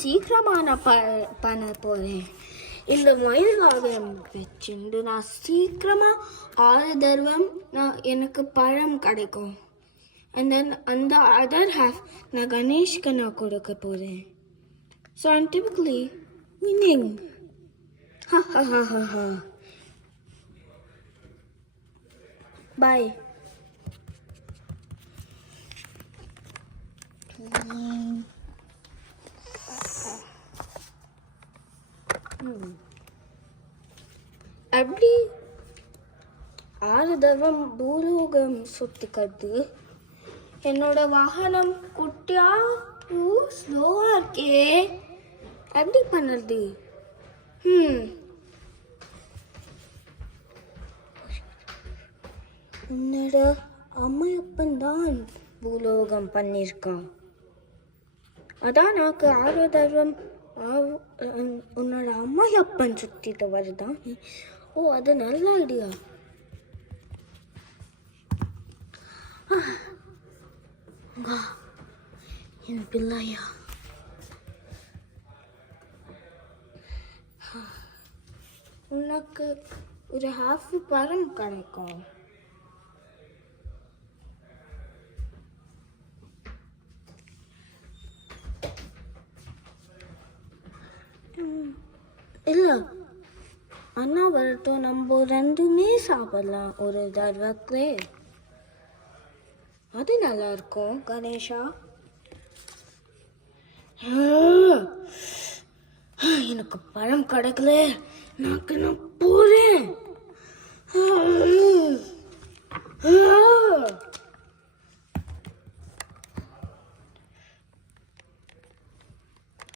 சீக்கிரமாக நான் பண்ண போகிறேன். இந்த மயில்வாகனம் வச்சுண்டு நான் சீக்கிரமாக 6 தடவை எனக்கு பழம் கிடைக்கும். அண்ட் தென் அந்த அதர் ஹாஃப் நான் கணேஷ்க்கு நான் கொடுக்க போகிறேன். So I'm typically winning. Ha ha ha ha ha. Bye. அப்படி 6 தடவை பூலோகம் சுத்திக்கிறது. என்னோட வாகனம் குட்டியா ஸ்லோவா இருக்கே, எப்படி பண்ணுறது? உன்னோட அம்மையப்பன் தான் பூலோகம் பண்ணியிருக்கான். அதான் எனக்கு 6 தடவை உன்னோட அம்மையப்பன் சுத்திட்டு வருதான். ஓ, அது நல்ல ஐடியா. என் பிள்ளையா, உனக்கு ஒரு ஹாஃப் பழம் கிடைக்கும். இல்லை, அண்ணா வரட்டும், நம்ம 2மே சாப்பிடலாம் ஒரு தடவைக்கு. அது நல்லா இருக்கும் கணேஷா. எனக்கு பழம் கிடைக்கல, நான் போறேன்.